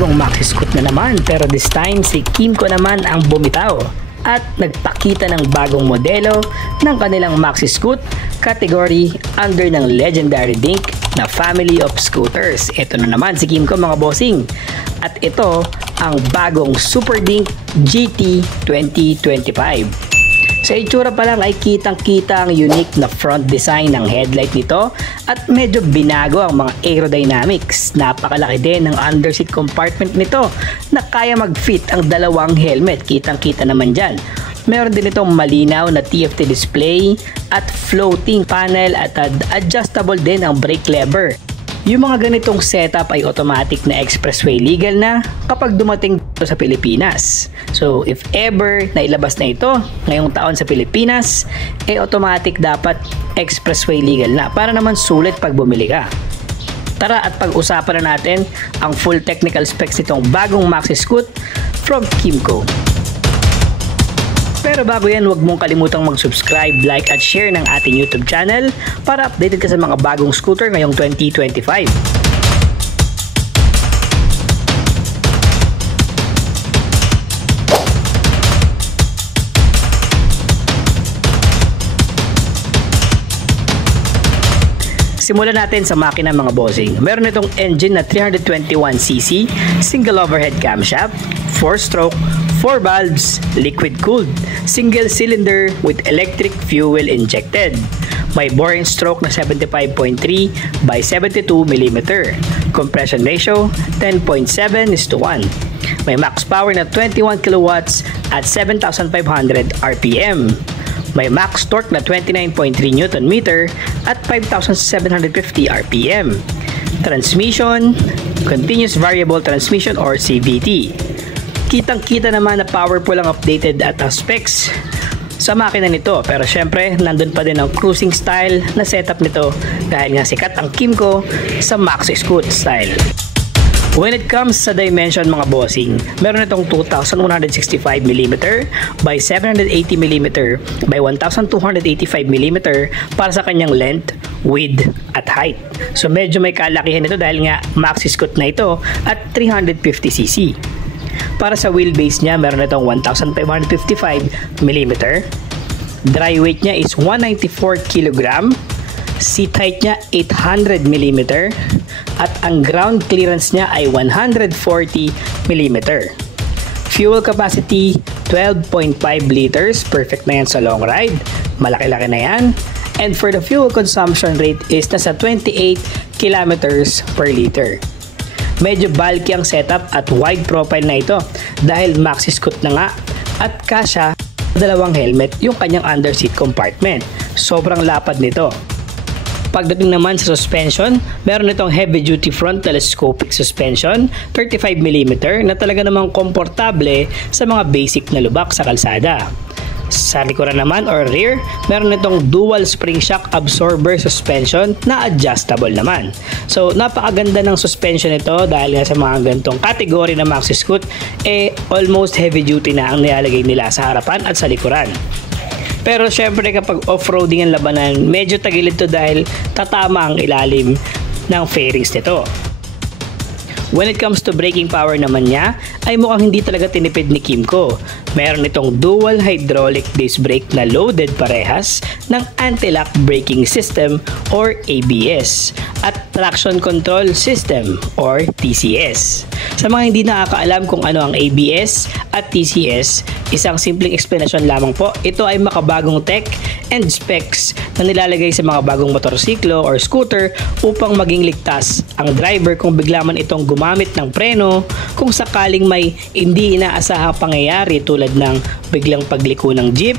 bagong Maxi Scoot na naman, pero this time si Kymco naman ang bumitaw at nagpakita ng bagong modelo ng kanilang Maxi Scoot category under ng legendary Dink na family of scooters. Ito na naman si Kymco mga bossing, at ito ang bagong Super Dink GT 2025. Sa itsura pa lang ay kitang-kita ang unique na front design ng headlight nito at medyo binago ang mga aerodynamics. Napakalaki din ng underseat compartment nito na kaya mag-fit ang dalawang helmet. Kitang-kita naman dyan. Meron din itong malinaw na TFT display at floating panel at adjustable din ang brake lever. Yung mga ganitong setup ay automatic na expressway legal na kapag dumating dito sa Pilipinas. So if ever nailabas na ito ngayong taon sa Pilipinas, automatic dapat expressway legal na para naman sulit pag bumili ka. Tara at pag-usapan na natin ang full technical specs nitong bagong Maxi Scoot from Kymco. Pero bago yan, huwag mong kalimutang mag-subscribe, like at share ng ating YouTube channel para updated ka sa mga bagong scooter ngayong 2025. Simulan natin sa makina mga bossing. Meron itong engine na 321cc, single overhead camshaft, 4-stroke, 4 valves, liquid cooled, single cylinder with electric fuel injected. May boring stroke na 75.3 by 72 mm. Compression ratio 10.7:1. May max power na 21 kilowatts at 7,500 RPM. May max torque na 29.3 Nm at 5,750 RPM. Transmission, continuous variable transmission or CVT. Kitang-kita naman na powerful ang updated at specs sa makina nito, pero syempre nandun pa din ang cruising style na setup nito dahil nga sikat ang Kymco sa Maxi Scoot style. When it comes sa dimension mga bossing, meron itong 2,165mm by 780mm by 1,285mm para sa kanyang length, width at height. So medyo may kalakihan ito dahil nga Maxi Scoot na ito at 350cc. Para sa wheelbase niya, meron itong 1,555mm. Dry weight niya is 194 kg. Seat height niya 800mm. At ang ground clearance niya ay 140mm. Fuel capacity 12.5 liters. Perfect na yan sa long ride. Malaki-laki na yan. And for the fuel consumption rate is nasa 28 kilometers per liter. Medyo bulky ang setup at wide profile na ito dahil Maxi Scoot na nga at kasya dalawang helmet yung kanyang underseat compartment. Sobrang lapad nito. Pagdating naman sa suspension, meron itong heavy duty front telescopic suspension 35mm na talaga namang komportable sa mga basic na lubak sa kalsada. Sa likuran naman or rear, meron itong dual spring shock absorber suspension na adjustable naman. So napakaganda ng suspension nito dahil nga sa mga gantong category na Maxi Scoot, almost heavy duty na ang nilalagay nila sa harapan at sa likuran. Pero syempre kapag off-roading ang labanan, medyo tagilid to dahil tatama ang ilalim ng fairings nito. When it comes to braking power naman niya, ay mukhang hindi talaga tinipid ni Kymco. Meron itong dual hydraulic disc brake na loaded parehas ng anti-lock braking system or ABS at traction control system or TCS. Sa mga hindi nakakaalam kung ano ang ABS at TCS, isang simpleng explanation lamang po. Ito ay makabagong tech and specs na nilalagay sa mga bagong motorsiklo or scooter upang maging ligtas ang driver kung bigla man itong gumamit ng preno kung sakaling may hindi inaasahang pangyayari tulad ng biglang pagliko ng jeep,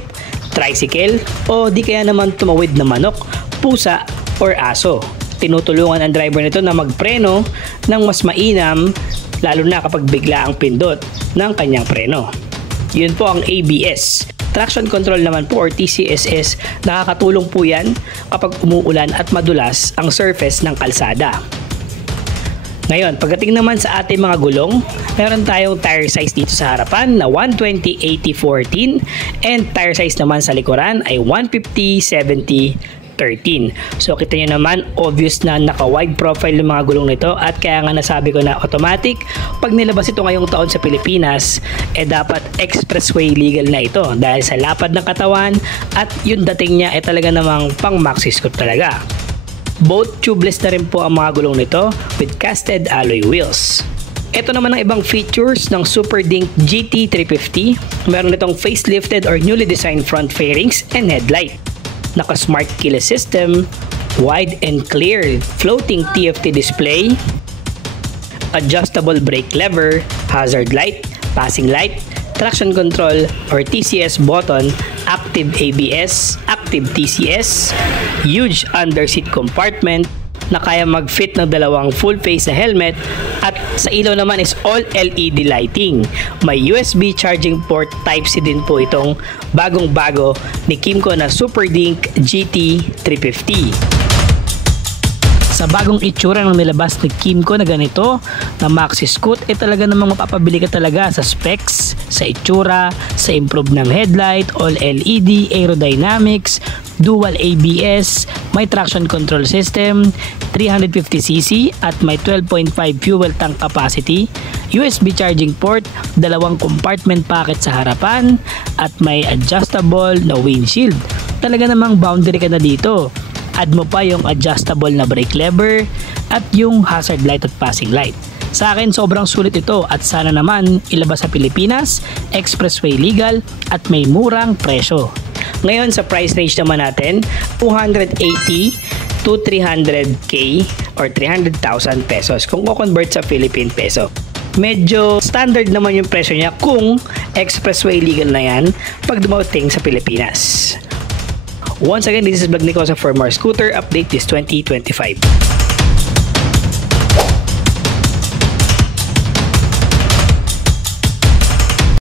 tricycle o di kaya naman tumawid na manok, pusa or aso. Tinutulungan ang driver nito na magpreno ng mas mainam lalo na kapag bigla ang pindot ng kanyang preno. Yun po ang ABS. Traction control naman po or TCSS, nakakatulong po yan kapag umuulan at madulas ang surface ng kalsada. Ngayon, pagdating naman sa ating mga gulong, meron tayong tire size dito sa harapan na 120/80/14 and tire size naman sa likuran ay 150/70/20. 13. So kita nyo naman, obvious na naka-wide profile yung mga gulong nito at kaya nga nasabi ko na automatic, pag nilabas ito ngayong taon sa Pilipinas, dapat expressway legal na ito dahil sa lapad ng katawan at yung dating niya talaga namang pang maxi scoot talaga. Both tubeless na rin po ang mga gulong nito with casted alloy wheels. Ito naman ang ibang features ng Super Dink GT350. Meron itong facelifted or newly designed front fairings and headlight. Naka-smart keyless system, wide and clear floating TFT display, adjustable brake lever, hazard light, passing light, traction control or TCS button, active ABS, active TCS, huge underseat compartment na kaya mag-fit ng dalawang full face na helmet at sa ilaw naman is all LED lighting. May USB charging port Type-C din po itong bagong-bago ni Kymco na Super Dink GT350. Sa bagong itsura ng nilabas ni Kymco na ganito na maxi scoot, talaga namang mapapabili ka talaga sa specs, sa itsura, sa improve ng headlight, all LED, aerodynamics, dual ABS, may traction control system, 350cc at may 12.5 fuel tank capacity, USB charging port, dalawang compartment packet sa harapan at may adjustable na windshield. Talaga namang boundary ka na dito. Add mo pa yung adjustable na brake lever at yung hazard light at passing light. Sa akin sobrang sulit ito at sana naman ilabas sa Pilipinas, expressway legal at may murang presyo. Ngayon sa price range naman natin, 280 to 300k or 300,000 pesos kung ko-convert sa Philippine peso. Medyo standard naman yung presyo niya kung expressway legal na yan pag dumating sa Pilipinas. Once again, this is Vlog Nicosa for more scooter update this 2025.